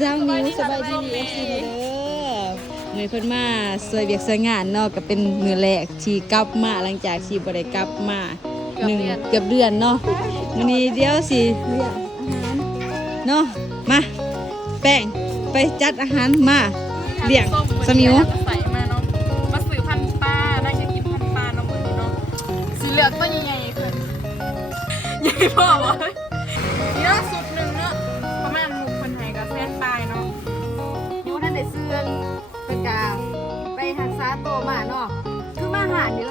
สาวมิวสบายดีเอฟซีเด้อมือเพิ่นมาสวยเบียกสวยงานเนาะก็เป็นมือแรกที่กลับมาหลังจากที่บ่ได้กลับมาหนึ่งเกือบเดือนเนาะมื้อนี้เดี๋ยวสิเลี้ยงอาหารเนาะมาแป้งไปจัดอาหารมาเลี้ยงสมิวใส่มาเนาะมาสื่อพันปลาน่าจะกินพันปลาเนาะเหมือนเนาะสีเหลืองต้นใหญ่ๆเพิ่นใหญ่พ่อว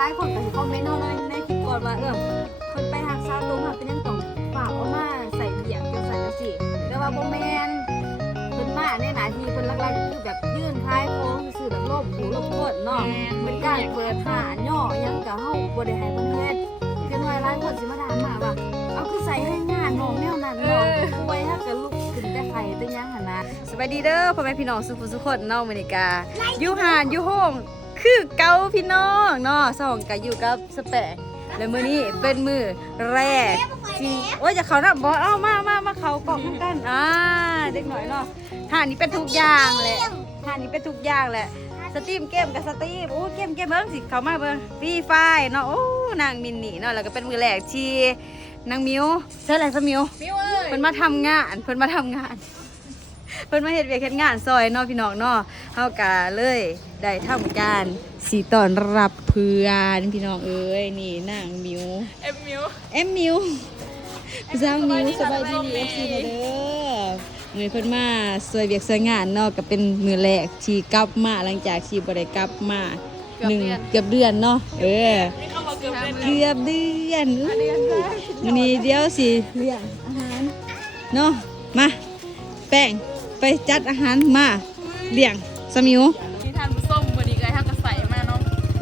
ลายคนก็สิคอมเมนต์เฮาในในคลิปก่อนว่าเออเพิ่นไปรักษาตัวมาเป็นยังต้องฝากเอามาใส่เบียกจังซั่นจังซี่แต่ว่าบ่แม่นเพิ่นมาในหน้าที่เพิ่นหลักๆคือแบบยื่นขายของซื่อแบบโลบหูโลบคนเนาะเป็นการเปิดหาย่อหยังก็เฮาบ่ได้ให้เพิ่นเฮ็ดจนว่าหลายคนสิมาถามมาว่าเอาคือใส่ให้งานน้องแนวนั้นเนาะป่วยถ้าก็ลุกขึ้นแต่ไข้แต่ยังหั่นนะสวัสดีเด้อพ่อแม่พี่น้องสุขุสุขคนเนาะมื้อนี้กาอยู่หานอยู่ห้อง คือเก่าพี่น้องเนาะสองก็อยู่กับสแปกและมื้อนี้เป็นมื้อแรกที่โอ้ยจะเขานะบ่เอามามามาเขากล่องนำกันอ่าเด็กหน่อยเนาะทานนี้เป็นทุกอย่างแหละทานนี้เป็นทุกอย่างแหละสตรีมเกมกับสตรีมโอ้เกมเกมเบิ่งสิเขามาเบิ่งฟรีไฟเนาะโอ้นางมินนี่เนาะแล้วก็เป็นมื้อแรกที่นางมิวเสื้ออะไรซะมิวมิวเอ้ยเพิ่นมาทำงานเพิ่นมาทำงาน เพิ่นมาเฮ็ดเวียกเฮ็ดงานซอยเนาะพี่น้องเนาะเฮาก็เลยได้ทำการสีต้อนรับเพื่อนพี่น้องเอ้ยนี่นางมิวเอ็มมิวเอ็มมิวสาวมิวสบายดีเอฟซีเด้อมื้อเพิ่นมาสวยเวียกสวยงานเนาะก็เป็นมื้อแรกที่กลับมาหลังจากที่บ่ได้กลับมาหนึ่งเกือบเดือนเนาะเออนี่เขาบอกเกือบเดือนเกือบเดือนวันนี้เดี๋ยวสิเลี้ยงอาหารเนาะมาแป้ง ไปจัดอาหารมาเลี้ยงสมิวนี่ทานผู้ส้มวันนี้เลยถ้าก็ใส่มาเนาะ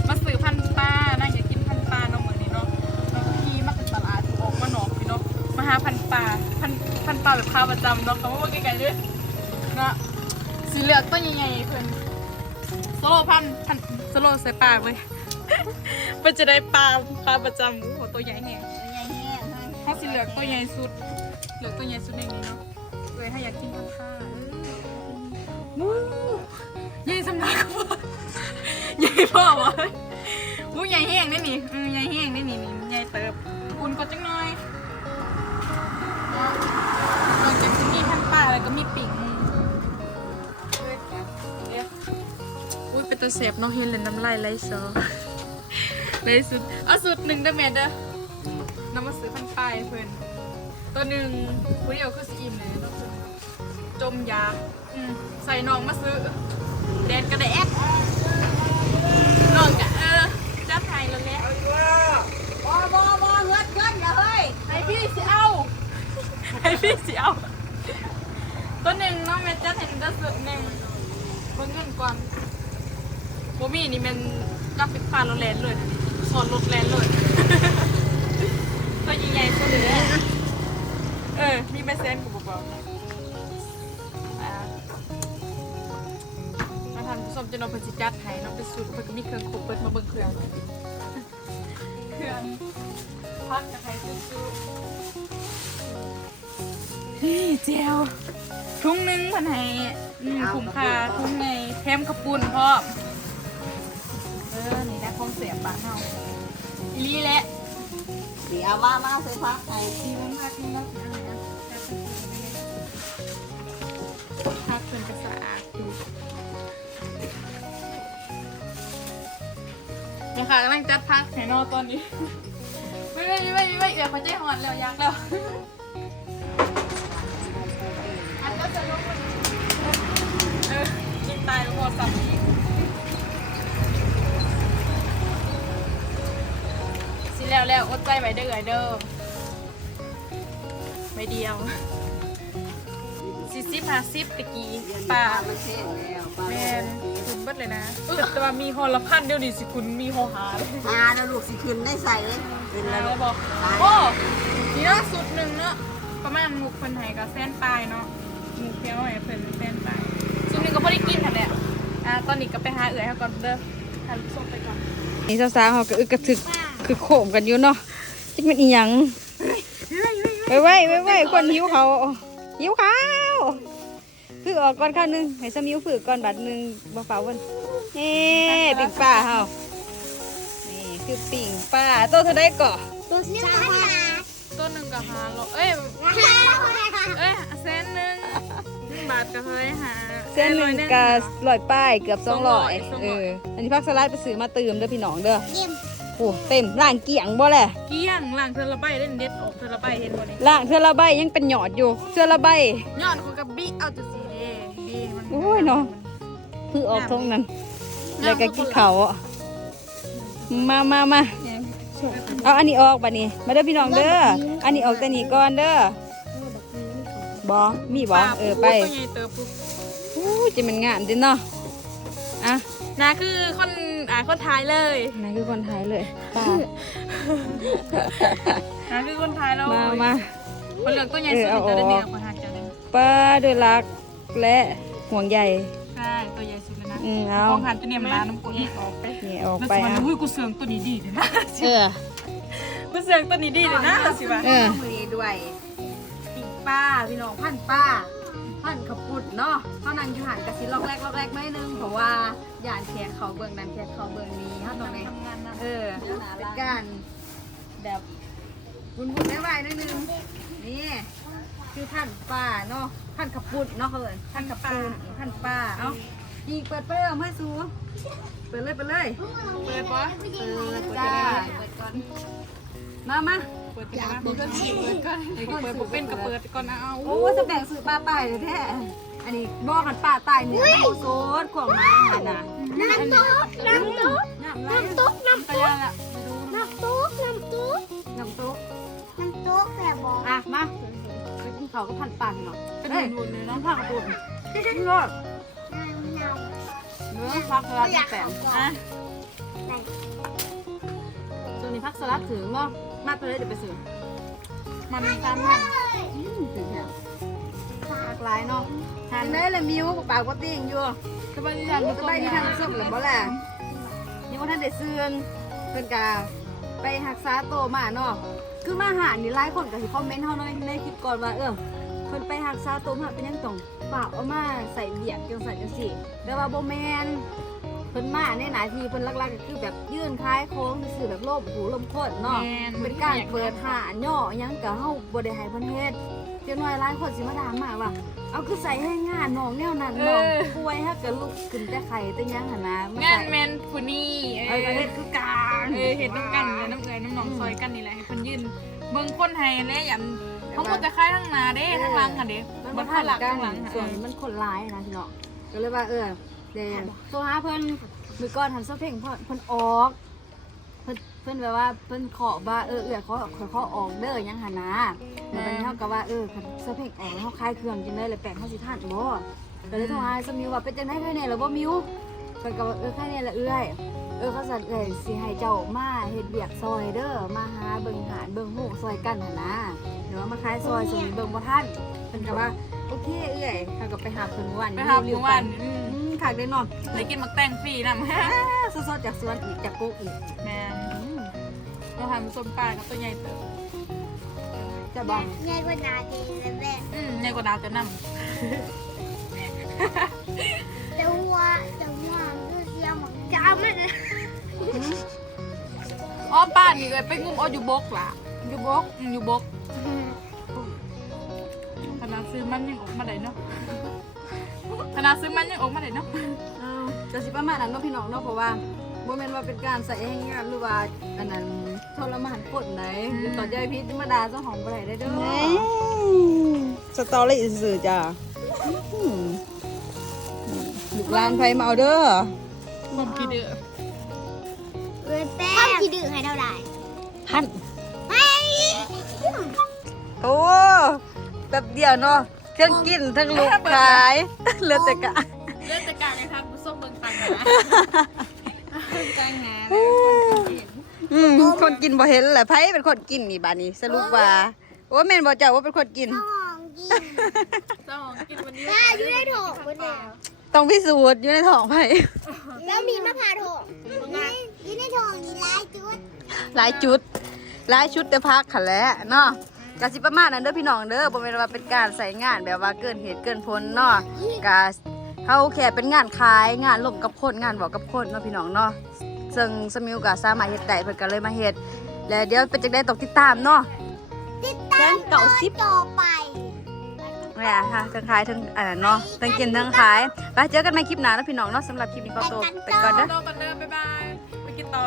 มาสื่อพันธุ์ปลาน่าจะกินพันธุ์ปลาเนาะเหมือนนี้เนาะแล้วพี่มาเป็นตลาดออกมาหนอกพี่เนาะมาหาพันธุ์ปลาพันธุ์พันธุ์ปลาแบบค้าประจำเนาะเขาว่าไกลๆด้วยเนาะสีเหลืองต้นใหญ่ๆเพื่อนโซโลพันธุ์พันธุ์โซโลใส่ปากเลยมันจะได้ปลาปลาประจำโอ้โหตัวใหญ่แน่ถ้าสีเหลืองตัวใหญ่สุดเหลืองตัวใหญ่สุดในนี้เนาะเลยถ้าอยากกินพันธุ์ปลา เออใหญ่สำนักพ่อใหญ่พ่อวะมูใหญ่แห้งได้นี่อืมใหญ่แห้งได้นี่นี่ใหญ่เติบอุ่นก็จังหน่อยนอกจากจะมีพันป่าแล้วก็มีปีกหมูอุ้ยเป็นตัวเสพน้องเฮนเลยน้ำลายไหลซอไหลสุดเอาสุดหนึ่งเด้อแม่เด้อน้ำมาซื้อพันป่ายเพื่อนตัวหนึ่งผู้เดียวคือสอิ่มเลย จมยาอืมใส่น้องมาซื้อแดนกระแดกนอนกะเออจับไทยแล้วแหละบอบอบอเงินเงินอย่าเฮ้ยให้พี่สิเอาให้พี่สิเอาตัวหนึ่งน้องเมจัดเห็นตัวสุดหนึ่งเบิ่งเงินก่อนบ่มีนี่มันรับเป็นปลารถแลนเลยสอนรถแลนเลยตัวใหญ่ๆตัวเหลือเออมีใบเซนกูบอก จะนอนเพนสิจัดให้น้องเป็นสูตรเพิ่นก็มีเครื่องครบเปิดมาเบิ่งเครื่องเครื่องพักกับไทยสู้ๆเฮ้ยเจลทุ่งหนึงพันให้อืมคุ้มค่าทุ่งในแถมกระปุ่นพร้อมเออนี่นะของเสียบปากเฮาอีหลีแหละสีเอามามาซื้อพักไทย ทีมันพักนี่แล้วอะไรน นี่ค่ะกำลังจัดพักแหนอตอนนี้ ไม่ไม่ไม่ไม่เดี๋ยวเขาใจหอนแล้วยักแล้วอันก็จะลงมาเออกินตายแล้วพอสับอีกสิแล้วแล้วอดใจไว้เด้อเด้อไม่เดียวสี่สิบห้าสิบตะกี้ปลาแล้ว เบิดเลยนะเออแต่ว่ามีฮอลพันเดียวดิสิคุณมีฮอหาเลยปลาแล้วลูกสิขึ้นได้ใส่ขึ้นแล้แล้ววบอกโอ้นี่ล่าสุดหนึ่งเนาะประมาณหมูคนไทยกับแฟนปลายเนาะหมูเพี้ยวไอ้เพิ่นแฟนปลายซุปหนึ่งก็พอได้กินค่ะเนี่ยอ่าตอนนี้ก็ไปหาเอื่อยเขาก่อนเด้อหาลูกส้มไปก่อนนี่สาวๆเขาก็อึกกระทึกคือโขมกันอยู่เนาะจิเป็นอีหยังไว้ไว้ไว้ไว้คนหิวเขาวหิวข้า วฝึกออกก่อนข้าวหนึงให้สมิวฝึกก่อนบัดหนึงบ่ฟ้าวันเฮ้ปิ่งป้าเฮานี่คือปิ่งป้าโตเท่าไดก่อตัวนี้พันบาทต้นหนึ่งกับหาโลเอ้ยเอ้ยเส้นหนึ่งบาทก็เฮ้ยหาเส้นหนึงกะร้อยป้ายเกือบ200สองร้อยเอออันนี้พักสลัดไปซื้อมาเติมเด้อพี่น้องเด้อเยี่ยมโอ้เต็มล่างเกี่ยงบ่แหละเกี้ยงล่างเทอร์ละใบเล่นเด็ดออกเทอร์ละใบเห็นบ่นี่ล่างเทื่อละใบยังเป็นหยอดอยู่เทื่อละใบย้อนคนกับบี้เอาจุดสีเด้บี้มันโอ้ย เนาะคือออกทรงนั้น แล้วก็กินเขาวอะมามามาเอาอันนี้ออกบัดนี้ มาเด้อพี่น้องเด้อ อันนี้ออกแต่นี้ก่อนเด้อบอมีบอเออไปตัวใหญ่เติบปุ๊บอู้จะมันงามจิเนาะอะนะคือคนอ่าคนท้ายเลยนั่นคือคนไทยเลยป้านะคือคนท้ายแล้วมามาคนเหลืองตัวใหญ่สุดเออเอาจะได้ออกเดียวคนหักจะได้ป้าด้วยรักและ ห่วงใยใช่ตัวใหญ่สุดแล้วนะอืมเอากองหันตัวเนี่ยมันร้านน้ำกรดออกไปนี่ออกแล้วไปสิว่าอะอุ้ยกูเสืองตัวนี้ดีเลยนะเออกูเสืองตัวนี้ดีเลยนะสิว่าเออมือนี้ด้วยปิ่งป้าพี่น้องพันป้าพันขปุดเนาะเขานั่งอยู่หันกระสิล็อกแรกล็อกแรกไม่นึงเพราะว่าย่านแขกเขาเบิ่งนั้นแขกเขาเบิ่งนี้เขาตรงนี้ทำงานนะเออเป็นการแบบบุญบุญไม่ไหวนิดนึงนี่ คือพันป้าเนาะพันขปุดเนาะเขาเอิ้นพันขปุดพันป้าเอ้ายิงเปิดเปิดเอาไม่สูเปิดเลยเปิดเลยเปิดปะเปิดจ้ามามาเปิดจ้าเปิดก่อนเปิดก่อนเปิดบ่เป็นก็เปิดก่อนนะเอาโอ้จะแบ่งสื่อปลาตายเลยแท้อันนี้บอกกันป้าตายเนี่ยโอ้โซดขวางไม้หันน่ะน้ำตุ๊กน้ำตุ๊กน้ำไรน้ำตุ๊กน้ำก็ยังละน้ำตุ๊กน้ำตุ๊กน้ำตุ๊กน้ำตุ๊กแต่บอกอะมาไปกิน เขาวก็พันปากหน่อยเป็นเฮ้ยหุ่นๆเลยน้อเนาะงผักกระปุกนี่รอดน้ำน้เนื้อผักสลัดแปะอะตัวนี้ผักสลัดถึงเนาะมาตัวนี้เดี๋ยวไปซื้อมันตามหันถึงเนี่ยผักหลายเนาะทานได้เลยมิวปากก็ติ้งอยู่สบายดีจังสบายดีทางส้มหรือบ่แหละนี่ว่าท่านได้ซื้อเพิ่นกาไปหักษาโตวมาเนาะ คือมาหานี่หลายคนก็สิคอมเมนต์เฮาในในคลิปก่อนว่าเออเพิ่นไปหักษาโตวมาเป็นหยังต้องฝากเอามาใส่เบียกจังซั่นจังซี่แต่ว่าบ่แม่นเพิ่นมาในหน้าที่เพิ่นหลักๆก็คือแบบยื่นคล้ายโค้งซื่อๆแบบลมหูลมโคตรเนาะเป็นการเปิดหาย่อหยังกับเฮาบ่ได้ให้เพิ่นเฮ็ดเจ้าน้อยหลายคนสิมาถามมาว่า เอาคือใส่ให้งานน้องแนวนั้นน้องป่วยฮะกับลูกขึ้นแต่ไข่แต่หยังหั่นนะมงานใส่แมนผู้นี่เอเอออก็เฮ็ดคือการเออเห็นน้ำกันเลยน้ำเอ๋ยน้ำหนองซอยกันนี่แหละให้เพิ่นยืนเบิ่งคนไทยและยันเขาหมดจะคล้ายทั้งหนาเด้ทั้งหลังค่ะเด้มันมับ่นทัข้านงหลังกัข้านงหลังส่วนมันคนร้ายนะพี่น้องก็เลยว่าเออเดี๋ยวโทรหาเพิ่นมือก่อนทำซะเพลงเพิ่นเพิ่นออก เพิ่นเพิ่นแบบว่าเพิ่นขอว่าเออเอื้อขอขอขอออกเด้อหยังหั่นนะแล้วบัดนี้เฮาก็ว่าเออคันซะเพลงออกแล้วเฮาคลายเครื่องจังได๋เลยแปลงเฮาสิทันบ่ก็เลยโทรหาสมิวว่าเป็นจังได๋ภายในแล้วบ่มิวเพิ่นก็ว่าเออแค่นี้ละเอื้อยเออเขาสั่นเอ้ยสิให้เจ้ามาเฮ็ดเบียกซอยเด้อมาหาเบิ่งหารเบิ่งหูซอยกันหั่นนะเดี๋ยวมาขายซอยสมเบิ่งบ่ทันเพิ่นก็ว่าโอเคเอ้ยเขาก็ไปหาเพิ่นวันไปหาผู้วันอืมอืมคักได้เนาะได้กินมักแตงฟรีนำอ่าสดๆจากสวนอีกจากกุ๊กอีกแม่นอืม เราทำส้มปลากับตัวใหญ่เติบจะบอกำง่ายกว่านาทีเลยแม่อืมใหญ่กว่าดาวจะนแต่ว่าแต่ว่าคือเสียงมันจะเอามันำอ๋อป้านี่เลยไปงุมเอาอยู่บกล่ะอยู่บกอืมอยู่บกขนาดซื้อมันยังออกมาได้เนาะขนาดซื้อมันยังออกมาได้เนาะเออจะสิประมาณนั้นเนาะพี่น้องเนาะเพราะว่า บ่แม่นว่าเป็นการใส่ให้งานหรือว่าอันนั้นทรมานคนไหนหรือต่อใจพิษธรรมดาเจ้าของบ่ได้ได้เด้อสตอรี่สื่อจ้าลูกหลานไผมาเอาเด้อผมคิดเด้อเอ้ยแป้งความคิดดื้อให้เท่าไหร่พันไม่โอ้แบบเดียวเนาะเครื่องกินทั้งลูกขายเหลือแต่กะเลือดจะกลางไอ้ทักบุส้มเบิ่งตังนะ กลางหาอืมคนกินบ่เห็นแหละไผเป็นคนกินนี่บาดนี้สรุปว่าโอ้แม่นบ่เจ้าว่าเป็นคนกินห้องกินเจ้าของกินวันนี้น่าอยู่ในโถงคนเดียวต้องพิสูจน์อยู่ในท้องไผแล้วมีมะพร้าวโถงอยู่ในโถงนี่ลายจุดหลายจุด หลายชุดแต่พักขันแหล้วเนาะกะสิประมาณนั้นเด้อพี่น้องเด้อบ่แม่นว่าเป็นการใส่งานแบบว่าเกินเหตุเกินผลเนาะกะ เขาแค่เป็นงานขายงานลมกับคนงานบอกกับคนเนาะพี่น้องเนาะซึ่งสมิวก็สามารถเฮ็ดได้เพิ่นก็เลยมาเฮ็ดและเดี๋ยวเป็นจังได๋ต้องติดตามเนาะติดแจ้ตามงเก่าซิปต่อไปเนี่ยค่ะทั้งขายทั้งอันนั้นเนาะทั้งกินทั้งขายไปเจอกันใหม่คลิปหน้าเนาะพี่น้องเนาะสำหรับคลิปนี้ขอตัวไปก่อนเด้อรอกันเด้อบ๊ายบายไปกินต่อ